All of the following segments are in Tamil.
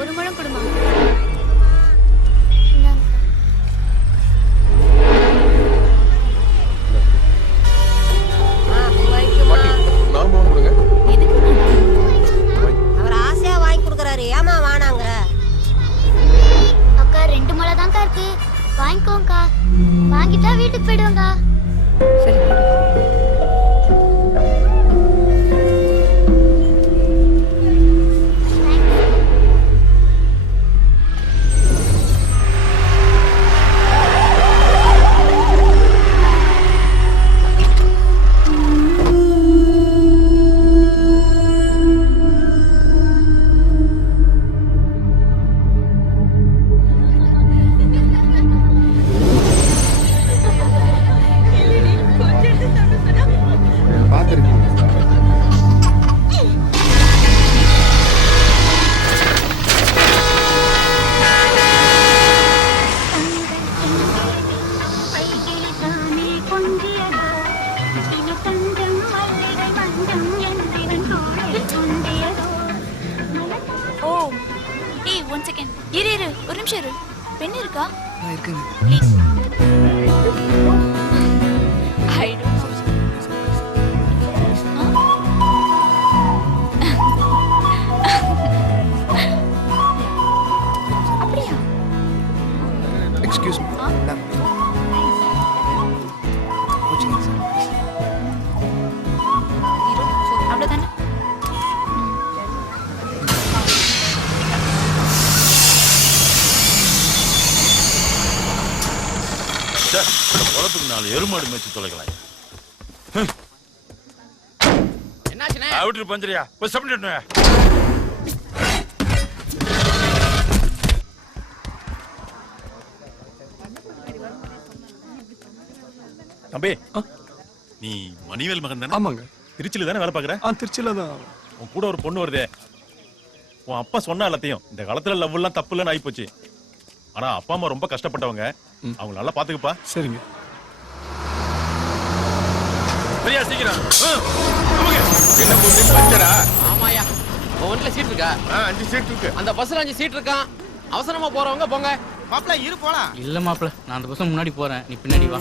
ஒரு முழம் கொடுமா. அவர் ஆசையா வாங்கி கொடுக்கறாரு, ஏமா வானாங்கற? அக்கா 2 முழம் தான்க்கா இருக்கு, வாங்கிக்கோங்கக்கா. வாங்கிட்டா வீட்டுக்கு போயிடுவாங்க. சரி ஒரு நிமிஷம் இரு. பென் இருக்கா? இருக்குங்க. ப்ளீஸ். அப்படியா? Excuse me. அவ்வளவுதானே? உலகத்துக்கு 4 எருமாடு மேய்ச்சி தொலைக்கலாம். என்னாச்சுனே? அவுட்ரு பஞ்சரியா போய் சப்மிட் தம்பி. நீ மணிவேல் மகன் தானே? ஆமாங்க. திருச்சியில தானே வேலை பாக்குற? திருச்சியில தான். உன் கூட ஒரு பொண்ணு வருதே, உன் அப்பா சொன்ன எல்லாத்தையும் இந்த காலத்துல லவ் எல்லாம் தப்பு இல்லைன்னு ஆயிப்போச்சு. ஆனா அப்பா அம்மா ரொம்ப கஷ்டப்பட்டவங்க, அவங்க நல்லா பாத்துக்கப்பா. சரிங்க. சரியா சீக்கிரம். என்ன போட்டு பஞ்சரா? ஆமாயா. ஒன்ல சீட் இருக்கா? 5 சீட் இருக்கு. அந்த பஸ்ல 5 சீட் இருக்கான். அவசரமா போறவங்க போங்க. மாப்ள இரு போலாம். இல்ல மாப்ள, நான் அந்த பஸ் முன்னாடி போறேன், நீ பின்னாடி வா.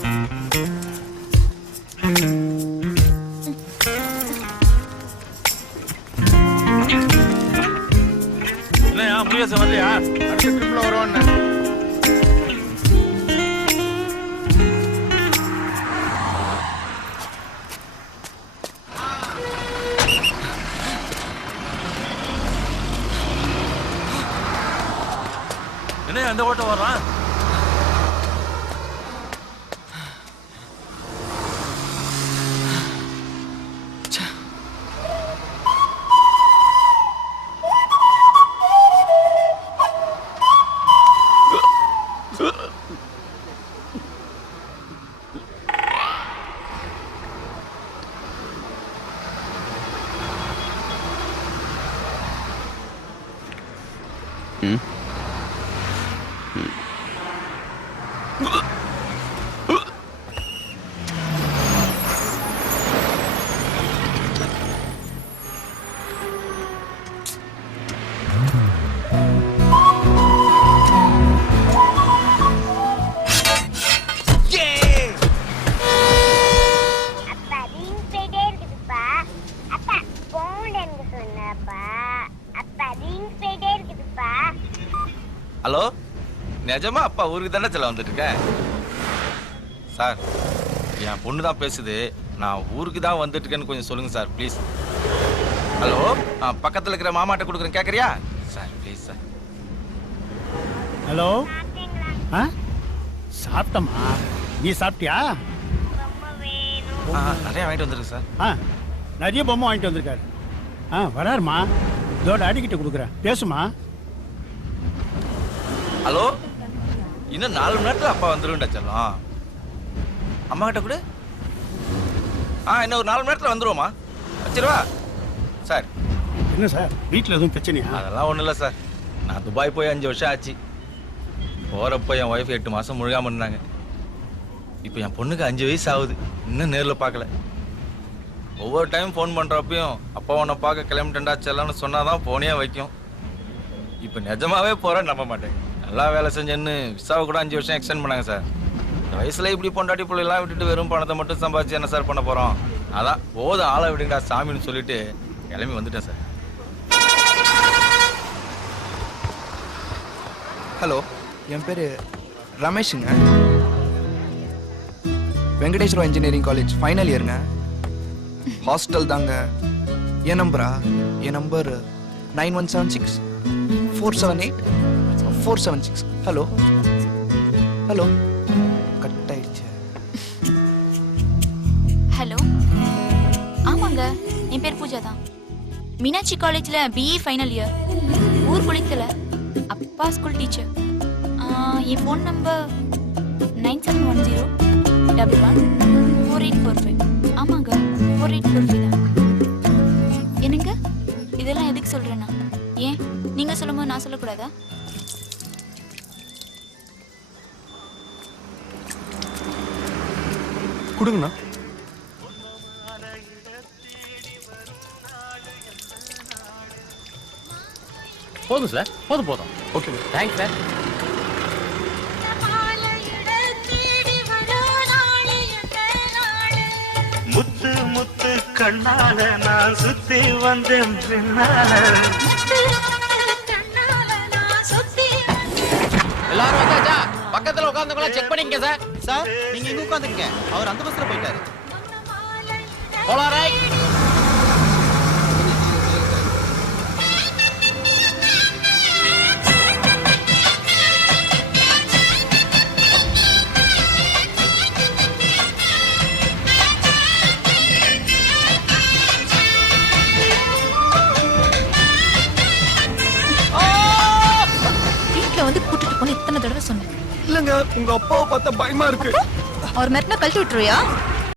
என்னையா முருகேசன் வரலையா? அடுத்த ட்ரிப்ல வருவான்னு. என்னையா அந்த ஓட்டம் வர்றான்? ஹலோ, நிஜமா அப்பா ஊருக்கு தானே செல்ல வந்துட்டு இருக்கேன் சார். என் பொண்ணு தான் பேசுது, நான் ஊருக்கு தான் வந்துட்டு இருக்கேன்னு கொஞ்சம் சொல்லுங்க சார் ப்ளீஸ். ஹலோ, பக்கத்தில் இருக்கிற மாமாட்ட கொடுக்குறேன், கேட்குறியா சார்? Please sir. ஹலோ. சாப்பிட்டமா? நீ சாப்பிட்டியா? நிறைய வாங்கிட்டு வந்துருக்கு சார். நிறைய பொம்மை வாங்கிட்டு வந்திருக்காரு. வராருமா, இதோட அடிக்கிட்டு கொடுக்குறேன், பேசுமா. ஹலோ, இன்னும் 4 மணி நேரத்தில் அப்பா வந்துருவேன்டா செல்லம். அம்மா கிட்ட கூட இன்னும் ஒரு 4 மணி நேரத்தில் வந்துருவோமா? வச்சிருவா சார். என்ன சார், வீட்டில் எதுவும் பிரச்சனையா? அதெல்லாம் ஒன்றும் இல்லை சார், நான் துபாய் போய் 5 வருஷம் ஆச்சு. போறப்ப என் ஒய்ஃப் 8 மாசம் முழுகாம இருந்தாங்க. இப்போ என் பொண்ணுக்கு 5 வயசு ஆகுது, இன்னும் நேர்ல பார்க்கல. ஒவ்வொரு டைம் ஃபோன் பண்றப்பையும் அப்பா உன்னை பார்க்க கிளம்பிட்டேன்டா செல்லன்னு சொன்னாதான் போனே வைக்கும். இப்போ நிஜமாவே போறேன் நம்ப மாட்டேன். நல்லா வேலை செஞ்சேன்னு விசாவை கூட 5 வருஷம் எக்ஸ்டெண்ட் பண்ணாங்க சார். இந்த வயசுல இப்படி பொண்டாட்டி பிள்ளைலாம் விட்டுட்டு வெறும் பணத்தை மட்டும் சம்பாதிச்சு என்ன சார் பண்ண போறோம்? அதான் போது ஆளை விடுங்கடா சாமின்னு சொல்லிட்டு கிளம்பி வந்துட்டேன் சார். ஹலோ, என் பேர் ரமேஷுங்க. வெங்கடேஸ்வரா இன்ஜினியரிங் காலேஜ் ஃபைனல் இயருங்க. ஹாஸ்டல் தாங்க. என் நம்பரா? என் நம்பர் 9176-478-476. ஹலோ ஹலோ, கட் ஆயிடுச்சு. ஹலோ, ஆமாங்க, என் பேர் பூஜா தான். மீனாட்சி காலேஜில் பிஇ ஃபைனல் இயர். ஊர் குளித்தல, அப்பா ஸ்கூல் டீச்சர். என் ஃபோன் நம்பர் 9710-11-4845. ஆமாங்க, 4845 தான். என்னங்க, இதெல்லாம் எதுக்கு சொல்கிறேன்னா? ஏன் நீங்கள் சொல்லும்போது நான் சொல்லக்கூடாதா? கொடுங்கண்ணா. போதும் சார், போதும் போதும். ஓகே. Thanks sir. முத்து முத்து கண்ணால நான் சுத்தி வந்தேன் பின்னால. எல்லாரும் வந்தாச்சா? பக்கத்துல உட்கார்ந்தவங்கள செக் பண்ணிக்கங்க சார். சார் நீங்க இங்க உட்காந்துக்கங்க, அவர் அந்த பஸ்ல போயிட்டாரு. போலாரை. வந்து கூட்டிட்டு போன இத்தனை தடவை சொன்னேன். இல்லைங்க, உங்க அப்பாவை பார்த்தா பயமா இருக்கு. அவர் மெரினா கழட்டி விட்டுருவியா?